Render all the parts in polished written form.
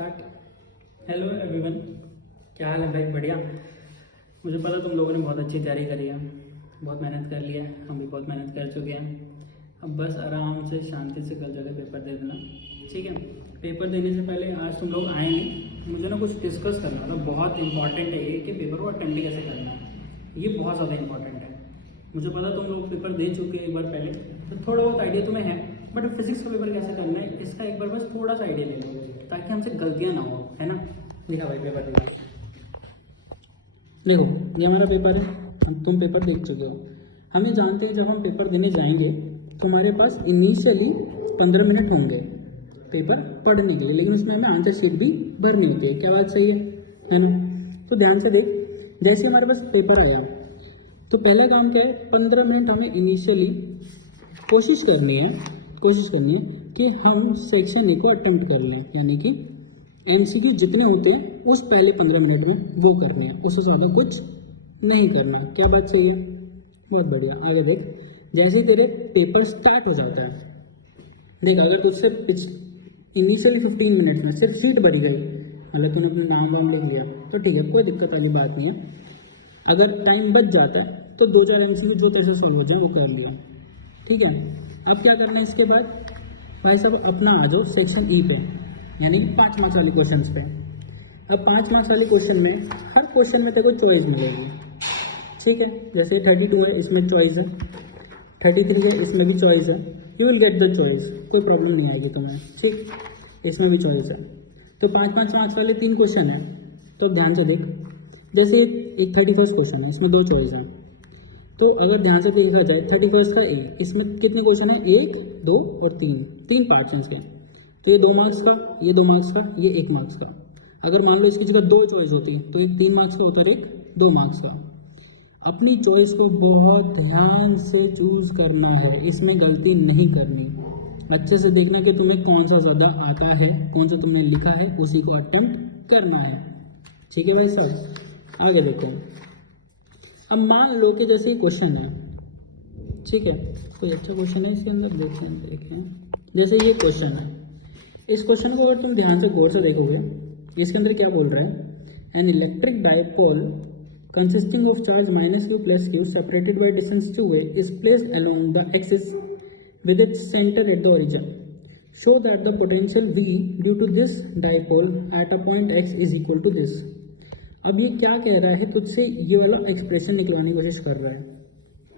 Start. Hello everyone, क्या हाल है भाई? बढ़िया। मुझे पता तुम लोगों ने बहुत अच्छी तैयारी करी है, बहुत मेहनत कर लिया है, हम भी बहुत मेहनत कर चुके हैं। अब बस आराम से शांति से कल जगह पेपर दे देना, ठीक है? पेपर देने से पहले आज तुम लोग आए नहीं, मुझे ना कुछ डिस्कस करना था। बहुत इंपॉर्टेंट है ये कि पेपर को अटेंड कैसे करना है, ये बहुत ज़्यादा इंपॉर्टेंट है। मुझे पता तुम लोग पेपर दे चुके हैं एक बार पहले, तो थोड़ा बहुत आइडिया तुम्हें है, बट फिजिक्स का पेपर कैसे करना है इसका एक बार बस थोड़ा सा आइडिया ले लो, ताकि हमसे गलतियाँ ना हो, है ना? लिखा भाई पेपर देखो, ये हमारा पेपर है। हम तुम पेपर देख चुके हो। हम ये जानते हैं जब हम पेपर देने जाएंगे तो हमारे पास इनिशियली 15 मिनट होंगे पेपर पढ़ने के लिए, लेकिन उसमें हमें आंसर शीट भी भरनी होती है। क्या बात सही है ना? तो ध्यान से देख, जैसे हमारे पास पेपर आया तो पहला काम क्या है, 15 मिनट हमें इनिशियली कोशिश करनी है कि हम सेक्शन ए को अटेम्प्ट कर लें, यानी कि एमसीक्यू जितने होते हैं उस पहले 15 मिनट में वो करने हैं, उससे ज़्यादा कुछ नहीं करना। क्या बात सही है? बहुत बढ़िया। आगे देख, जैसे तेरे पेपर स्टार्ट हो जाता है, देख अगर तुझसे इनिशियली 15 मिनट्स में सिर्फ सीट भरी गई, मतलब तूने अपना नाम वाम लिख लिया तो ठीक है, कोई दिक्कत वाली बात नहीं है। अगर टाइम बच जाता है तो 2-4 एमसीक्यू जो तेरे से सॉल्व हो जाए वो कर लिया, ठीक है? अब क्या करना है इसके बाद, भाई साहब अपना आ जाओ सेक्शन ई पे, यानी 5 मार्क्स वाले क्वेश्चन पे। अब 5 मार्क्स वाले क्वेश्चन में हर क्वेश्चन में तेरे को चॉइस मिलेगी, ठीक है? जैसे 32 है, इसमें चॉइस है, 33 है, इसमें भी चॉइस है। You will get the choice, कोई प्रॉब्लम नहीं आएगी तुम्हें, ठीक? इसमें भी चॉइस है। तो 5-5 मार्क्स वाले 3 क्वेश्चन है, तो ध्यान से देख। जैसे एक 31st क्वेश्चन है, इसमें 2 चॉइस हैं, तो अगर ध्यान से देखा जाए 31st का ए, इसमें कितने क्वेश्चन है? 1, 2 और 3 पार्ट्स हैं इसके। तो ये 2 मार्क्स का, ये 2 मार्क्स का, ये 1 मार्क्स का। अगर मान लो इसकी जगह 2 चॉइस होती तो एक 3 मार्क्स का होता और एक 2 मार्क्स का। अपनी चॉइस को बहुत ध्यान से चूज करना है, इसमें गलती नहीं करनी। अच्छे से देखना कि तुम्हें कौन सा ज़्यादा आता है, कौन सा तुमने लिखा है, उसी को अटेम्प्ट करना है, ठीक है भाई साहब? आगे देखते हैं। अब मान लो कि जैसे क्वेश्चन है, ठीक है, कोई अच्छा क्वेश्चन है इसके अंदर, देखें। जैसे ये क्वेश्चन है, इस क्वेश्चन को अगर तुम ध्यान से गौर से देखोगे, इसके अंदर क्या बोल रहा है? An electric dipole consisting of charge -q plus q separated by distance 2a is placed along the axis with its center at the origin. Show that the potential V due to this dipole at a point x is equal to this. अब ये क्या कह रहा है तुझसे? ये वाला expression निकलवाने की कोशिश कर रहा है,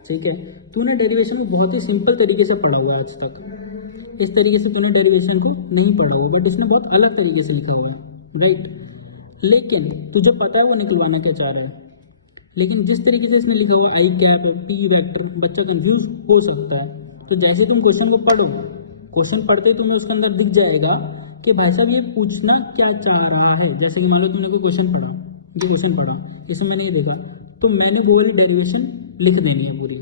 ठीक है? तूने डेरिवेशन को बहुत ही सिंपल तरीके से पढ़ा हुआ है आज तक, इस तरीके से तूने डेरिवेशन को नहीं पढ़ा हुआ, बट इसने बहुत अलग तरीके से लिखा हुआ है, राइट? लेकिन तुझे पता है वो निकलवाना क्या चाह रहा है, लेकिन जिस तरीके से इसमें लिखा हुआ आई कैप है, पी वेक्टर, बच्चा कंफ्यूज हो सकता है। तो जैसे तुम क्वेश्चन को पढ़ो, क्वेश्चन पढ़ते ही तुम्हें उसके अंदर दिख जाएगा कि भाई साहब ये पूछना क्या चाह रहा है। जैसे कि मान लो तुमने कोई क्वेश्चन पढ़ा, ये क्वेश्चन पढ़ा, इसमें मैंने ये देखा, तो मैंने वो वाली डेरिवेशन लिख देनी है पूरी।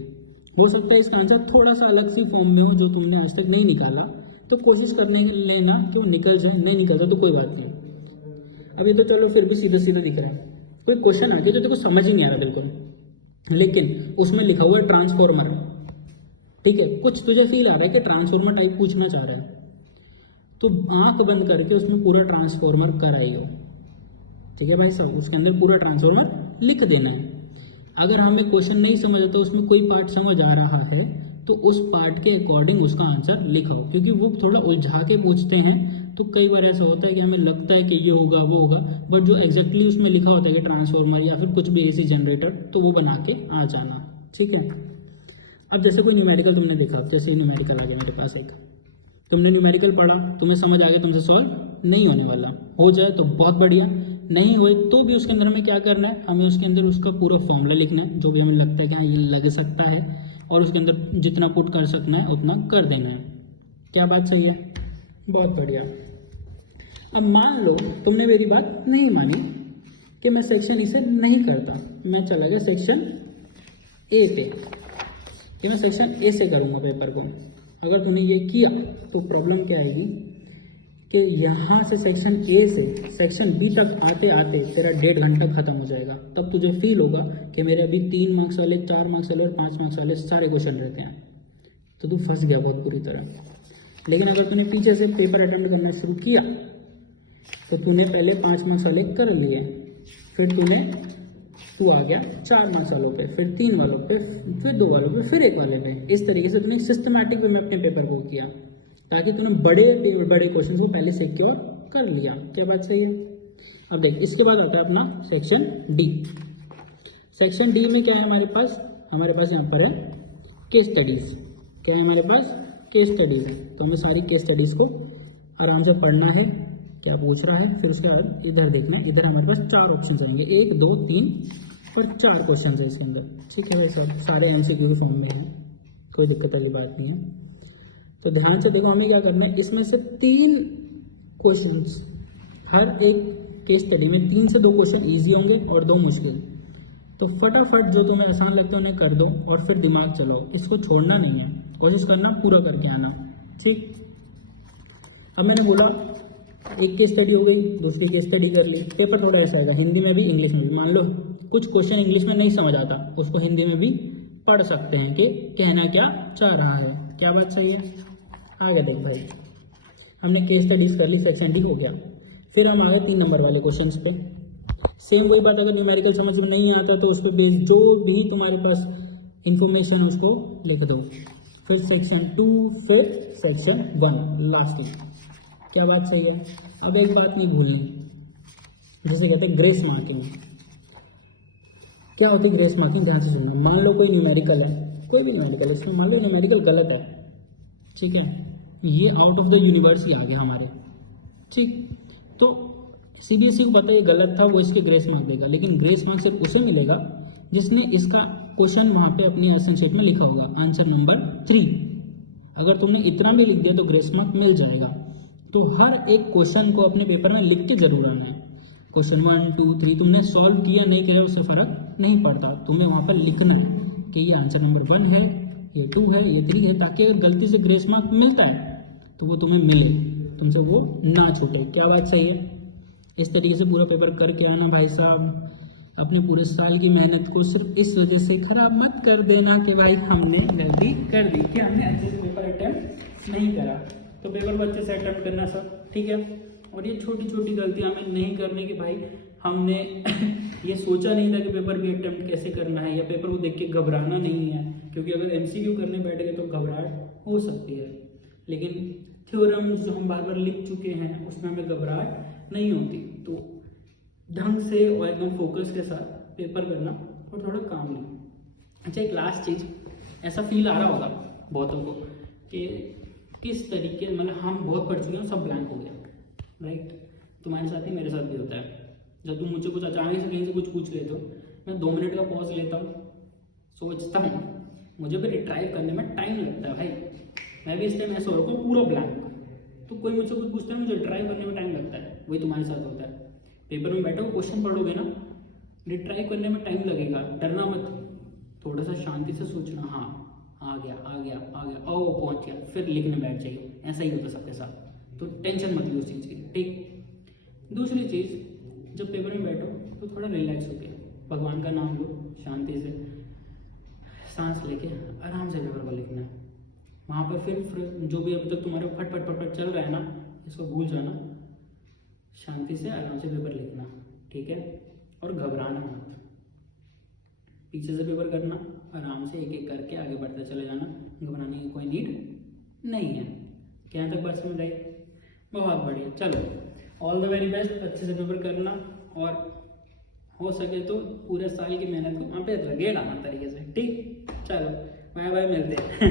हो सकता है इसका आंसर थोड़ा सा अलग सी फॉर्म में हो जो तुमने आज तक नहीं निकाला, तो कोशिश करने लेना कि वो निकल जाए, नहीं निकलता तो कोई बात नहीं। अब ये तो चलो फिर भी सीधा सीधा दिख रहा है। कोई क्वेश्चन आ गया जो तेरे को समझ ही नहीं आ रहा बिल्कुल, लेकिन उसमें लिखा हुआ है ट्रांसफॉर्मर, ठीक है? कुछ तुझे फील आ रहा है कि ट्रांसफॉर्मर टाइप पूछना चाह रहा है, तो आंख बंद करके उसमें पूरा ट्रांसफॉर्मर कराइयो, ठीक है भाई साहब? उसके अंदर पूरा ट्रांसफॉर्मर लिख देना है। अगर हमें क्वेश्चन नहीं समझ आता, उसमें कोई पार्ट समझ आ रहा है, तो उस पार्ट के अकॉर्डिंग उसका आंसर लिखाओ, क्योंकि वो थोड़ा उलझा के पूछते हैं। तो कई बार ऐसा होता है कि हमें लगता है कि ये होगा वो होगा, बट जो एग्जैक्टली उसमें लिखा होता है कि ट्रांसफॉर्मर या फिर कुछ भी एसी जनरेटर, तो वो बना के आ जाना, ठीक है? अब जैसे कोई न्यूमेरिकल तुमने देखा, जैसे न्यूमेरिकल आ गया मेरे पास एक, तुमने न्यूमेरिकल पढ़ा, तुम्हें समझ आ गया, तुमसे सॉल्व नहीं होने वाला, हो जाए तो बहुत बढ़िया, नहीं होए तो भी उसके अंदर हमें क्या करना है, हमें उसके अंदर उसका पूरा फॉर्मूला लिखना है, जो भी हमें लगता है कि हाँ ये लग सकता है, और उसके अंदर जितना पुट कर सकना है उतना कर देना है। क्या बात सही है? बहुत बढ़िया। अब मान लो तुमने मेरी बात नहीं मानी कि मैं सेक्शन ई से नहीं करता, मैं चला गया सेक्शन ए पे, कि मैं सेक्शन ए से करूँगा पेपर को। अगर तुमने ये किया तो प्रॉब्लम क्या आएगी कि यहाँ से सेक्शन ए से सेक्शन बी तक आते आते तेरा 1.5 घंटा खत्म हो जाएगा। तब तुझे फील होगा कि मेरे अभी 3 मार्क्स वाले, 4 मार्क्स वाले और 5 मार्क्स वाले सारे क्वेश्चन रहते हैं, तो तू फंस गया बहुत बुरी तरह। लेकिन अगर तूने पीछे से पेपर अटेम्प्ट करना शुरू किया तो तूने पहले 5 मार्क्स वाले कर लिए, फिर तू आ गया 4 मार्क्स वालों पे, फिर 3 वालों पे, फिर 2 वालों पे, फिर 1 वाले पे। इस तरीके से तूने सिस्टमैटिक वे में अपने पेपर को किया, ताकि तूने बड़े क्वेश्चन को पहले सिक्योर कर लिया। क्या बात सही है? अब देख, इसके बाद आता है अपना सेक्शन डी। सेक्शन डी में क्या है हमारे पास यहाँ पर है केस स्टडीज। क्या है हमारे पास? Case studies. तो हमें सारी केस स्टडीज को आराम से पढ़ना है, क्या पूछ रहा है, फिर उसके बाद इधर देखना है। इधर हमारे पास 4 ऑप्शन होंगे, 1 2 3 और 4 क्वेश्चन है इसके अंदर। ठीक है, सब सारे एमसीक्यू के फॉर्म में है, कोई दिक्कत वाली बात नहीं है। तो ध्यान से देखो, हमें क्या करना है, इसमें से 3 क्वेश्चंस, हर एक केस स्टडी में 3 से 2 क्वेश्चन ईजी होंगे और 2 मुश्किल। तो फटाफट जो तुम्हें आसान लगता है उन्हें कर दो और फिर दिमाग चलाओ, इसको छोड़ना नहीं है, कोशिश करना पूरा करके आना। ठीक, अब मैंने बोला एक केस स्टडी हो गई, दूसरी केस स्टडी कर ली। पेपर थोड़ा ऐसा आएगा, हिंदी में भी इंग्लिश में भी। मान लो कुछ क्वेश्चन इंग्लिश में नहीं समझ आता, उसको हिंदी में भी पढ़ सकते हैं कि कहना क्या चाह रहा है। क्या बात सही है? आगे देख भाई, हमने केस स्टडीज कर ली, सेक्शन डी हो गया। फिर हम आ गए 3 नंबर वाले क्वेश्चन पे। सेम वही बात, अगर न्यूमेरिकल समझ में नहीं आता तो उस पर बेस जो भी तुम्हारे पास इंफॉर्मेशन उसको लिख दो। फिर सेक्शन 2, फिर सेक्शन 1 लास्ट में। क्या बात सही है? अब एक बात नहीं भूलनी, जिसे कहते हैं ग्रेस मार्किंग। क्या होती है ग्रेस मार्किंग? ध्यान से सुनना। मान लो कोई न्यूमेरिकल है, कोई भी न्यूमेरिकल, इसमें मान लो न्यूमेरिकल गलत है, ठीक है, ये आउट ऑफ द यूनिवर्स ही आ गया हमारे। ठीक, तो सीबीएसई को पता है ये गलत था, वो इसके ग्रेस मार्क देगा, लेकिन ग्रेस मार्क सिर्फ उसे मिलेगा जिसने इसका क्वेश्चन वहां पे अपनी आंसर शीट में लिखा होगा, आंसर नंबर 3। अगर तुमने इतना भी लिख दिया तो ग्रेस मार्क मिल जाएगा। तो हर एक क्वेश्चन को अपने पेपर में लिख के जरूर आना है। क्वेश्चन 1 2 3 तुमने सॉल्व किया नहीं किया उससे फर्क नहीं पड़ता, तुम्हें वहां पर लिखना है कि ये आंसर नंबर 1 है, ये 2 है, ये 3 है, ताकि अगर गलती से ग्रेस मार्क मिलता है तो वो तुम्हें मिले, तुमसे वो ना छूटे। क्या बात सही है? इस तरीके से पूरा पेपर करके आना भाई साहब। अपने पूरे साल की मेहनत को सिर्फ इस वजह से खराब मत कर देना कि भाई हमने गलती कर दी, कि हमने अच्छे से पेपर अटेम्प्ट नहीं करा। तो पेपर को अच्छे से अटेम्प्ट करना सर, ठीक है। और ये छोटी छोटी गलतियां हमें नहीं करनी कि भाई हमने ये सोचा नहीं था कि पेपर भी अटेम्प्ट कैसे करना है, या पेपर को देख के घबराना नहीं है, क्योंकि अगर एमसीक्यू करने बैठ गए तो घबराहट हो सकती है, लेकिन थ्योरम जो हम बार बार लिख चुके हैं उसमें हमें घबराहट नहीं होती। तो ढंग से और एकदम फोकस के साथ पेपर करना और थोड़ा काम लेना। अच्छा, एक लास्ट चीज़, ऐसा फील आ रहा होगा बहुतों को कि किस तरीके, मतलब हम बहुत पढ़ चुके हैं, सब ब्लैंक हो गया, राइट। तुम्हारे साथ ही मेरे साथ भी होता है। जब तुम मुझे कुछ अचानक से कहीं से कुछ पूछ लेते हो, मैं 2 मिनट का पॉज लेता हूँ, सोचता हूँ, मुझे भी रिट्राइव करने में टाइम लगता है भाई। मैं भी इस टाइम ऐसा हो रहा हूँ पूरा ब्लैंक। तो कोई मुझसे कुछ पूछता है, मुझे रिट्राइव करने में टाइम लगता है, वही तुम्हारे साथ होता है। पेपर में बैठो, क्वेश्चन पढ़ोगे ना, रिट्राइव करने में टाइम लगेगा, डरना मत, थोड़ा सा शांति से सोचना, हाँ आ गया आ गया आ गया, ओ पहुंच गया, फिर लिखने बैठ जाइए। ऐसा ही होता है सबके साथ, तो टेंशन मत लो उस चीज़ की, ठीक। दूसरी चीज़, जब पेपर में बैठो तो थोड़ा रिलैक्स हो गया, भगवान का नाम लो, शांति से सांस लेके आराम से पेपर को लिखना है। वहाँ पर फिर जो भी अभी तक तुम्हारे फट फट फट फट चल रहा है ना, इसको भूल जाना, शांति से आराम से पेपर लिखना, ठीक है। और घबराना मत, पीछे से पेपर करना, आराम से एक एक करके आगे बढ़ते चले जाना, घबराने की कोई नीड नहीं है। क्या तक बात समझ आई? बहुत बढ़िया, चलो ऑल द वेरी बेस्ट, अच्छे से पेपर करना और हो सके तो पूरे साल की मेहनत को वहाँ पे रगेड़ आना तरीके से, ठीक। चलो बाय बाय, मिलते हैं।